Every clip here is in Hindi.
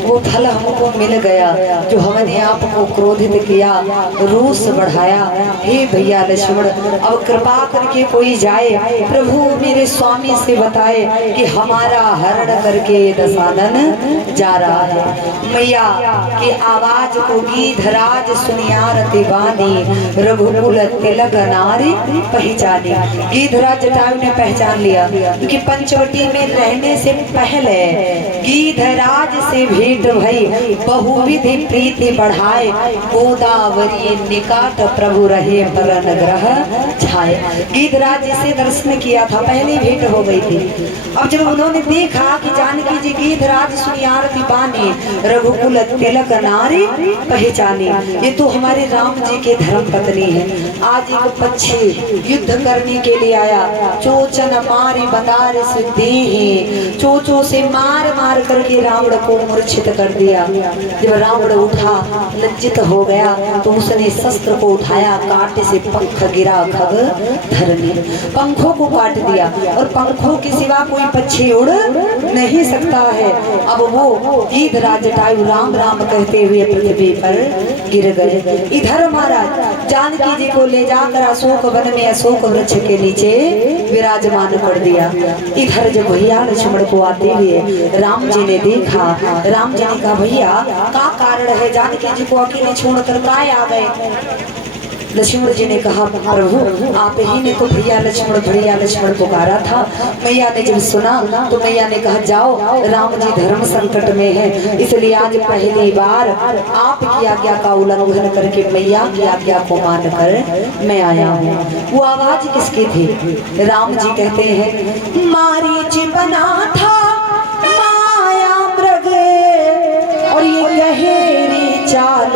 वो फल हमको मिल गया जो हमने आपको क्रोधित किया, रूस बढ़ाया। हे भैया लक्ष्मण, अब कृपा करके कोई जाए, प्रभु मेरे स्वामी से बताए कि हमारा हरण करके दशानन जा रहा है। मैया की आवाज को गीधराज सुनियारती बानी, रघुकुल तिलक नारी पहचानी। गीधराज जटायु ने पहचान लिया क्योंकि पंचवटी में रहने से पहले गीधराज से भेंट भई, बहुविधि प्रीति बढ़ाए, गोदावरी निकाट प्रभु रहे पर अनुग्रह छाए। गीधराज से दर्शन किया था, पहले भेंट हो गई थी। अब जब उन्होंने देखा कि जानकी जी गीधराज सुनियारती बानी, रघुकुल तिलक नारी पहचानी, ये तो हमारे राम जी के धर्म पत्नी है। आज एक पक्षी युद्ध करने के लिए आया, चोचन मारी बदार से देहि, चोचो से मार मार करके रावण को मूर्छित कर दिया। जब रावण उठा, लज्जित हो गया, तो उसने शस्त्र को उठाया, कांटे से पंख गिरा खग धरने, पंखों को काट दिया। और पंखों के सिवा कोई पक्षी उड़ नहीं सकता है। अब वो गीधराज जटायु राम राम कहते हुए पृथ्वी पर गिर गए। इधर महाराज जानकी जी को ले जाकर अशोक वन में अशोक वृक्ष के नीचे विराजमान कर दिया। इधर जब भैया लक्ष्मण को आते हुए राम जी ने देखा, राम जी ने कहा भैया क्या कारण है, जानकी जी को अकेले छोड़कर काय आ गए। लक्ष्मण जी ने कहा प्रभु आप ही ने तो भैया लक्ष्मण पुकारा था। मैया ने जब सुना तो मैया ने कहा जाओ, राम जी धर्म संकट में है, इसलिए आज पहली बार आपकी आज्ञा का उल्लंघन करके मैया की आज्ञा को मानकर मैं आया हूँ। वो आवाज किसकी थी? राम जी कहते हैं मारीच बना था माया मृग, और ये गहरी चाल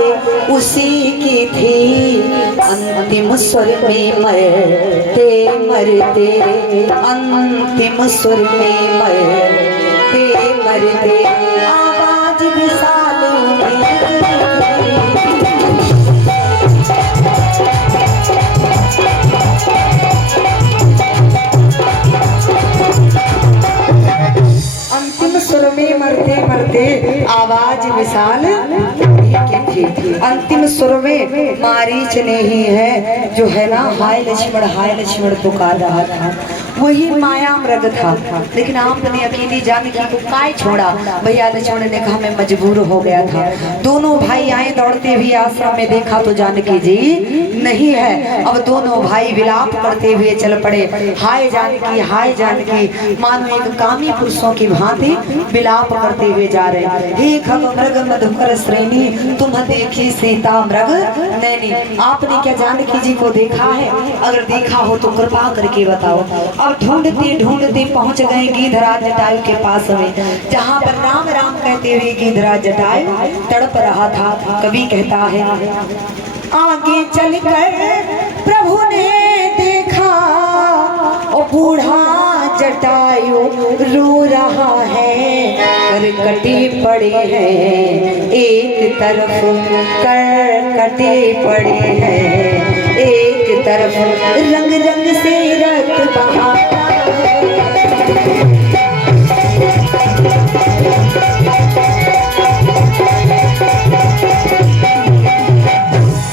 उसी की थी। अंतिम स्वर में मरते मरते, अंतिम स्वर में मरते मरते, आवाज विशाल अंतिम स्वर में मरते मरते आवाज विशाल अंतिम स्वर में मारीच ने ही है जो है ना हाय लक्ष्मण पुकार रहा था। वही माया मृग था, लेकिन आपने अकेली जानकी को काय छोड़ा? भैया लक्ष्मण ने कहा मैं मजबूर हो गया था। दोनों भाई आए दौड़ते हुए आश्रम में, देखा तो जानकी जी नहीं है। अब दोनों भाई विलाप करते हुए चल पड़े, हाय जानकी, मानो एक कामी पुरुषों की भांति विलाप करते हुए जा रहे। हे खग मृग मधुकर श्रेणी, तुम देखी सीता मृग नैनी। आपने क्या जानकी जी को देखा है? अगर देखा हो तो कृपा करके बताओ। अब ढूंढते ढूंढते पहुंच गए गीधराज जटायु के पास में, जहाँ पर राम राम कहते हुए गीधराज जटायु तड़प रहा था। कवि कहता है आगे चलकर प्रभु ने देखा और बूढ़ा जटायु रो रहा है, कर कटे पड़े हैं एक तरफ, कर कटे पड़े हैं एक तरफ, रंग रंग से रक्त बहा।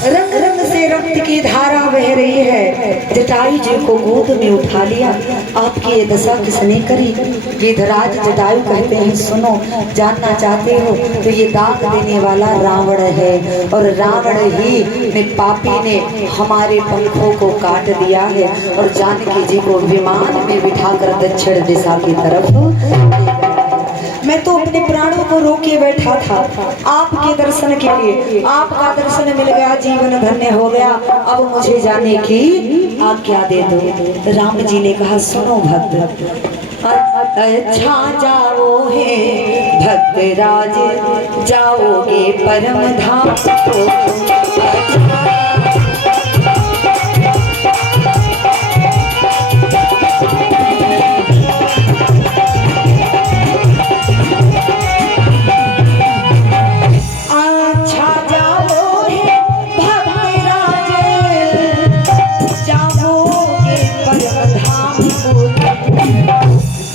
रंग रंग से रक्त की धारा बह रही है। जटायु जी को गोद में उठा लिया। आपकी ये दशा किसने करी? गीधराज जटायु कहते हैं सुनो, जानना चाहते हो तो ये दाग देने वाला रावण है, और रावण ही ने पापी ने हमारे पंखों को काट दिया है और जानकी जी को विमान में बिठाकर दक्षिण दिशा की तरफ। मैं तो अपने प्राणों को रोके बैठा था आपके दर्शन के लिए, आपका दर्शन मिल गया, जीवन धन्य हो गया। अब मुझे जाने की आज्ञा दे दो। राम जी ने कहा सुनो भक्त, अच्छा जाओ हे भक्त राज, जाओगे परम धाम।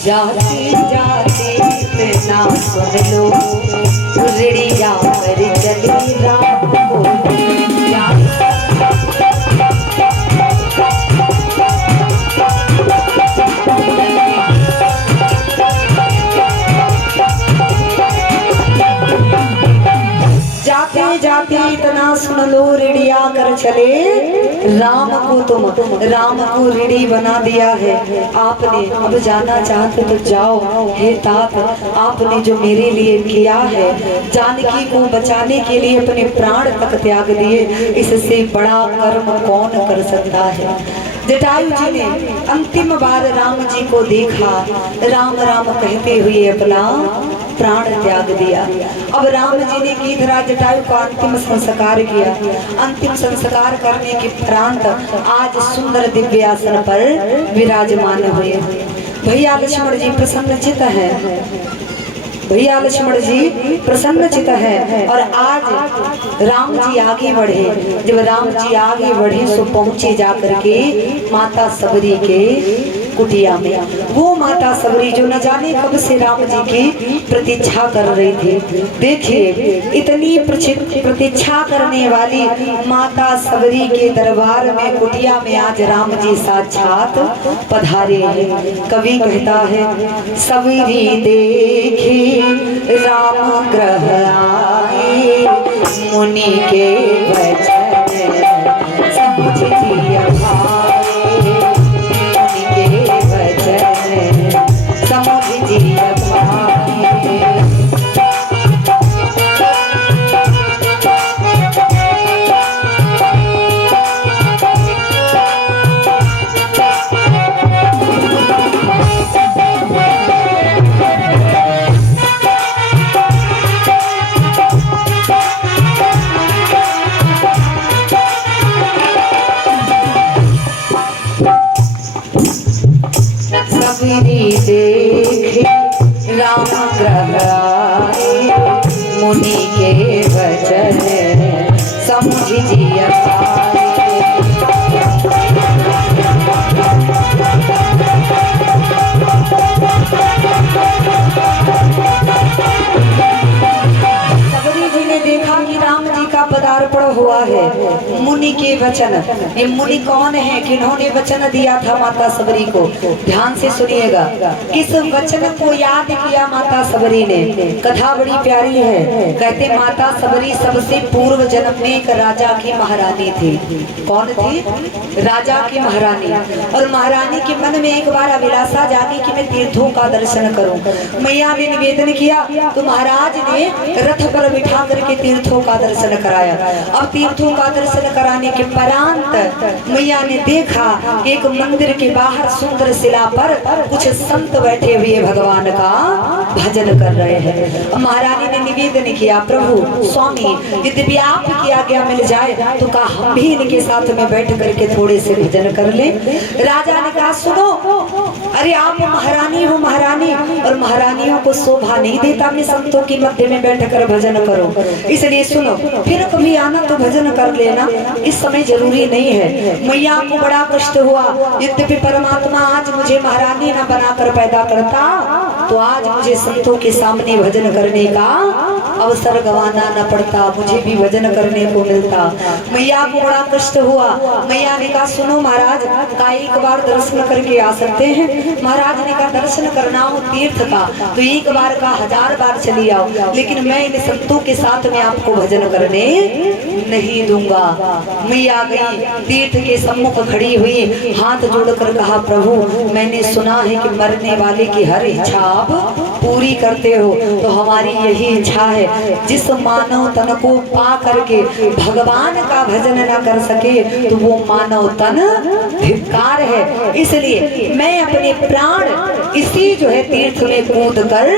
जाते जाते इतना सुन लो, में जाते इतना सुन लो, ऋणिया कर चले राम को, तुम राम को ऋणी बना दिया है आपने। अब जाना चाहते तो जाओ, हे तात आपने जो मेरे लिए किया है, जानकी को बचाने के लिए अपने प्राण तक त्याग दिए, इससे बड़ा कर्म कौन कर सकता है। जटायु जी ने अंतिम बार राम जी को देखा, राम राम कहते हुए अपना प्राण त्याग दिया। अब राम जी ने की तरह जटायु का अंतिम संस्कार किया। अंतिम संस्कार करने के उपरांत आज सुंदर दिव्यासन पर विराजमान हुए। भैया लक्ष्मण जी प्रसन्नचित है, भैया लक्ष्मण जी प्रसन्नचित है। और आज राम जी आगे बढ़े, जब राम जी आगे बढ़े सो पहुंचे जाकर के माता सबरी के कुटिया में। वो माता सबरी जो न जाने कब से राम जी की प्रतीक्षा कर रही थी। देखिए इतनी प्रतीक्षा करने वाली माता सबरी के दरबार में, कुटिया में आज राम जी साक्षात पधारे हैं। कवि कहता है, सबरी देखे राम ग्रह आए, मुनि के वचन समझ लिया भाई, मुनि के वचन समझ लिया भाई। सबरी देखे राम ग्रह आए, मुनि के वचन समझिए भाई। सबरी जी ने देखा कि राम जी का पदार्पण हुआ है। मुनि के वचन, ये मुनि कौन है, किन्होंने वचन दिया था माता सबरी को? ध्यान से सुनिएगा, किस वचन को याद किया माता सबरी ने? कथा बड़ी प्यारी है। कहते माता सबरी सबसे पूर्व जन्म में एक राजा की महारानी थी। कौन थी? राजा की महारानी। और महारानी के मन में एक बार अभिलाषा जागी कि मैं तीर्थों का दर्शन करूं। मैया ने निवेदन किया तो महाराज ने रथ पर बिठा करके तीर्थों का दर्शन कराया। अब तीर्थों का दर्शन कराने के परांत मैया ने देखा कि एक मंदिर के बाहर सुंदर शिला पर कुछ संत बैठे हुए भगवान का भजन कर रहे हैं। महारानी ने निवेदन किया, प्रभु स्वामी यदि आपकी आज्ञा मिल जाए तो कहा हम भी इनके साथ में बैठ करके थोड़े से भजन कर ले। राजा ने कहा सुनो, अरे आप महारानी हो महारानी, और महारानियों को शोभा नहीं देता मैं संतों के मध्य में बैठ कर भजन करो, इसलिए सुनो फिर कभी आना तो भजन कर लेना, इस समय जरूरी नहीं है। मैया को बड़ा कष्ट हुआ, यद्यपि परमात्मा आज मुझे महारानी न बनाकर पैदा करता तो आज मुझे संतों के सामने भजन करने का अवसर गंवाना न पड़ता, मुझे भी भजन करने को मिलता। मैया को बड़ा कष्ट हुआ। मैया ने कहा सुनो महाराज, का एक बार दर्शन करके आ सकते हैं? महाराज ने कहा दर्शन करना हो तीर्थ का तो एक बार का 1000 बार चली आओ, लेकिन मैं इन संतों के साथ में आपको भजन करने नहीं दूंगा। मैया गई, तीर्थ के सम्मुख खड़ी हुई, हाथ जोड़कर कहा प्रभु मैंने सुना है कि मरने वाले की हर इच्छा आप पूरी करते हो, तो हमारी यही इच्छा है, जिस मानव तन को पा करके भगवान का भजन न कर सके तो वो मानव तन धिक्कार है। इसलिए मैं अपने प्राण इसी जो है तीर्थ में कूद कर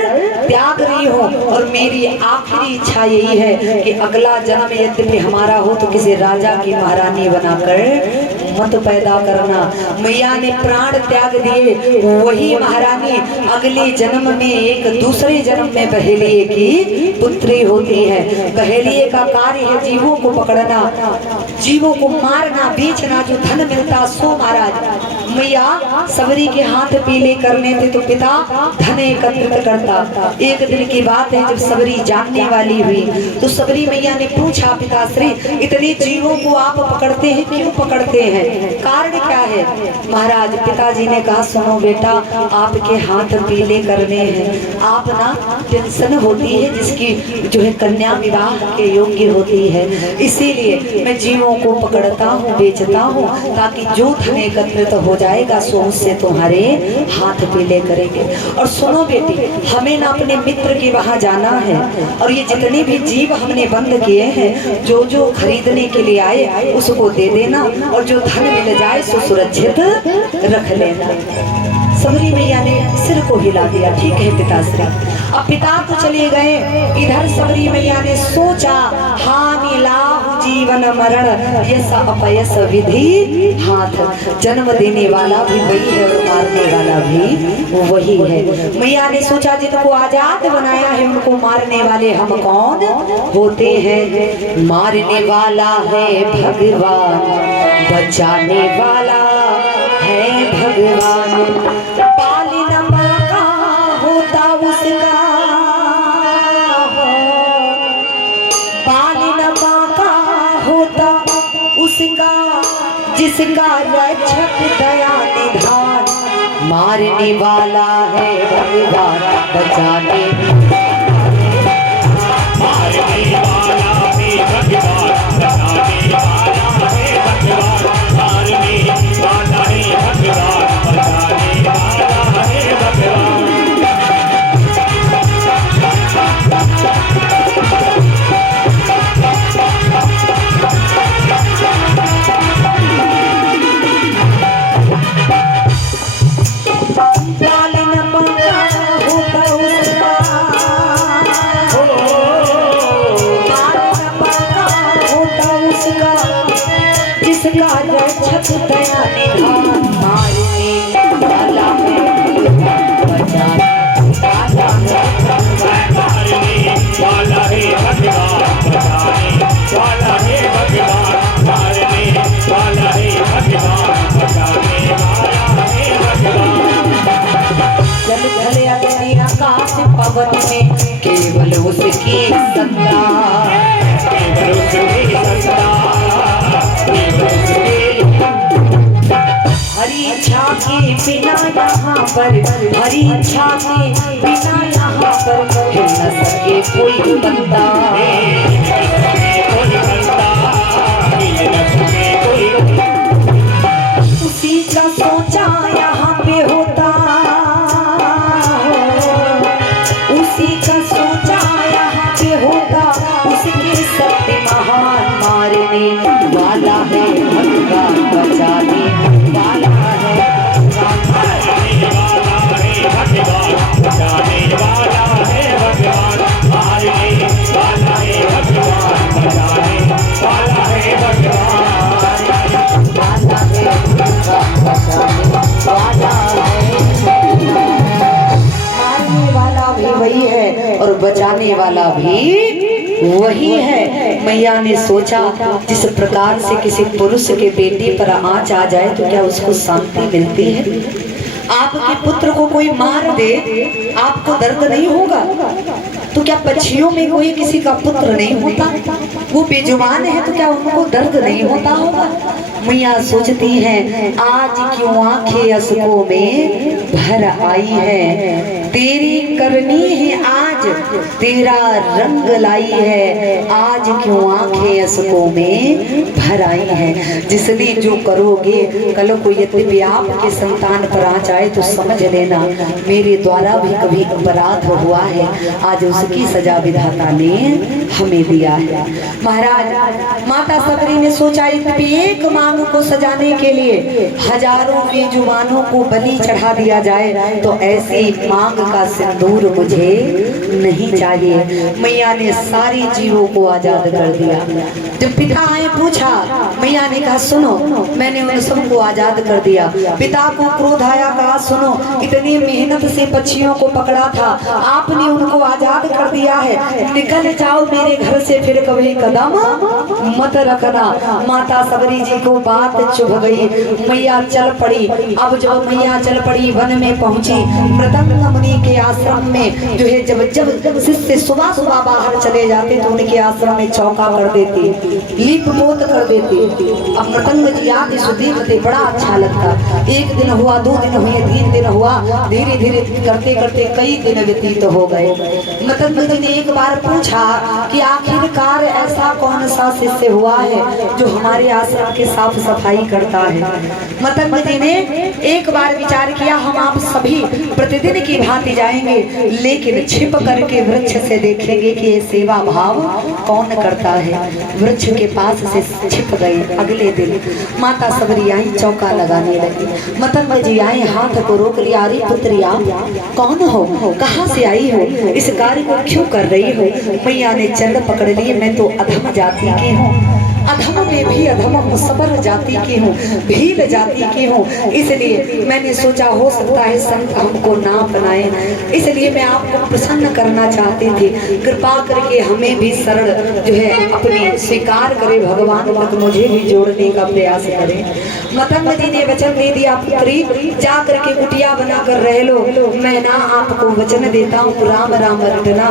त्याग रही हूँ, और मेरी आखिरी इच्छा यही है कि अगला जन्म यद्यपि हमारा हो तो किसी राजा की महारानी बनाकर मत पैदा करना। मैया ने प्राण त्याग दिए। वही महारानी अगले जन्म में एक दूसरे जन्म में बहेलिए की पुत्री होती है। बहेलिए का कार्य है जीवों को पकड़ना, जीवों को मारना, बेचना, जो धन मिलता सो महाराज मैया सबरी के हाथ पीले करने थे तो पिता धन एकत्रित करता। एक दिन की बात है, जब सबरी जानने वाली हुई तो सबरी मैया ने पूछा, पिताश्री इतने जीवों को आप पकड़ते हैं, क्यों पकड़ते हैं, कारण क्या है? महाराज पिताजी ने कहा, सुनो बेटा, आपके हाथ पीले करने हैं, आप ना टेंशन होती है जिसकी जो है कन्या विवाह के योग्य होती है, इसीलिए मैं जीवों को पकड़ता हूँ, बेचता हूँ, ताकि जो धन एकत्रित हो जाएगा सो उससे तुम्हारे हाथ पीले करेंगे। और सुनो बेटी, हमें ना अपने मित्र के वहां जाना है, और ये जितने भी जीव हमने बंद किए हैं, जो जो खरीदने के लिए आए उसको दे देना, और जो धन मिल जाए सो सुरक्षित रख लेना। सबरी मैया ने सिर को हिला दिया, ठीक है पिताश्री। अब पिता तो चले गए, इधर सबरी मैया ने सोचा, हानि लाभ जीवन मरण यस अपयस विधि हाथ, जन्म देने वाला भी वही है और मारने वाला भी वही है। मैया ने सोचा, जिनको आजाद बनाया है उनको मारने वाले हम कौन होते हैं? मारने वाला है भगवान, बचाने वाला है भगवान, पालना बाका होता उसका, पालना बाका होता उसका, जिसका रक्षक दया निधान, मारने वाला है भगवान, बचाने मारने वाला है भगवान, बचाने वाला है भगवान, मारने वाला है भगवान, बचाने वाला है भगवान। जिसका रक्षक दया निधान, मारने वाला है बचाने वाला है, मारने वाला है भगवान, बचाने वाला है भगवान, मारने वाला है भगवान, बचाने वाला है भगवान। जल थल अग्नि आकाश पवन में केवल उसकी सत्ता, केवल उसकी सत्ता, हरी इच्छा के बिना यहाँ पर, हरी इच्छा के बिना यहाँ पर हिल न सके कोई बंदा, कोई बंदा हिल न सके कोई, उसी का सोचा यहाँ पे होता, उसी का सोचा यहाँ पे होता, उसके सत्य महान, मारने वाला है भगवान, बचाने वाला है मारने वाला है भगवान, बचाने वाला है भगवान, मारने वाला है भगवान, बचाने वाला है भगवान, वाला है भगवान, बचाने वाला है, मारने वाला भी वही है और बचाने वाला भी वही है। मैया ने सोचा, जिस प्रकार से किसी पुरुष के बेटे पर आँच आ जाए तो क्या उसको शांति मिलती है? आपके पुत्र को कोई मार दे, आपको दर्द नहीं होगा? तो क्या पक्षियों में कोई किसी का पुत्र नहीं होता? वो बेजुबान है तो क्या उनको दर्द नहीं होता होगा? मैया सोचती है, आज क्यों आंखें अश्कों में भर आई है, तेरी करनी है आज तेरा रंग लाई है, आज क्यों आंखें अश्कों में भर आई है। जिसने जो करोगे, कल को यद्यपि आपके संतान पर आ जाए तो समझ लेना मेरे द्वारा भी कभी अपराध हुआ है, आज उसकी सजा विधाता ने हमें दिया है। महाराज माता सबरी ने सोचा, एक मांग को सजाने के लिए हजारों बेजुबानों को बलि चढ़ा दिया जाए, तो ऐसी मांग आग का सिंदूर मुझे नहीं चाहिए। मैया ने सारी जीवों को आजाद कर दिया। जब पिता आए पूछा, मैया ने कहा सुनो, मैंने उन सबको आजाद कर दिया। पिता को क्रोध आया, कहा सुनो, इतनी मेहनत से पक्षियों को पकड़ा था, आपने उनको आजाद कर दिया है, निकल जाओ मेरे घर से, फिर कभी कदम मत रखना। माता सबरी जी को बात चुभ गई, मैया चल पड़ी। अब जब मैया चल पड़ी, वन में पहुंची, मृदंग मुनि के आश्रम में जो है जब शिष्य सुबह सुबह बाहर चले जाते तो उनके आश्रम में चौका कर देती, लीप पोत कर देती। अब मृदंग जी आके सुधीरते, बड़ा अच्छा लगता। एक दिन हुआ, 2 दिन हुए, 3 दिन हुआ, धीरे धीरे करते करते कई दिन व्यतीत हो गए। मृदंग जी ने एक बार पूछा कि आखिरकार ऐसा कौन सा शिष्य हुआ है जो हमारे आश्रम की साफ सफाई करता है। मृदंग जी ने एक बार विचार किया, हम आप सभी प्रतिदिन की भांति जाएंगे, लेकिन छिप करके वृक्ष से देखेंगे कि ये सेवा भाव कौन करता है। वृक्ष के पास से छिप गए। अगले दिन माता सबरी आई, चौका लगाने लगी। मृदंग जी आए, हाथ को रोक लिया, अरे पुत्री आप कौन हो, कहाँ से आई हो, इस कार्य को क्यों कर रही हो। मैया ने चरण पकड़ लिए, मैं तो अधम जाति की हूँ, अधम में भी अधम हूँ, सबर जाति की हूँ, भील जाति की हूँ, इसलिए मैंने सोचा हो सकता है संत हमको ना अपनाए, इसलिए मैं आपको प्रसन्न करना चाहती थी। कृपा करके हमें भी शरण जो है अपनी स्वीकार करे, भगवान तक मुझे भी जोड़ने का प्रयास करें। मृदंग जी ने वचन दे दिया, पुत्री जा करके कुटिया बना कर रह लो, मैं ना आपको वचन देता हूँ, राम राम रटना।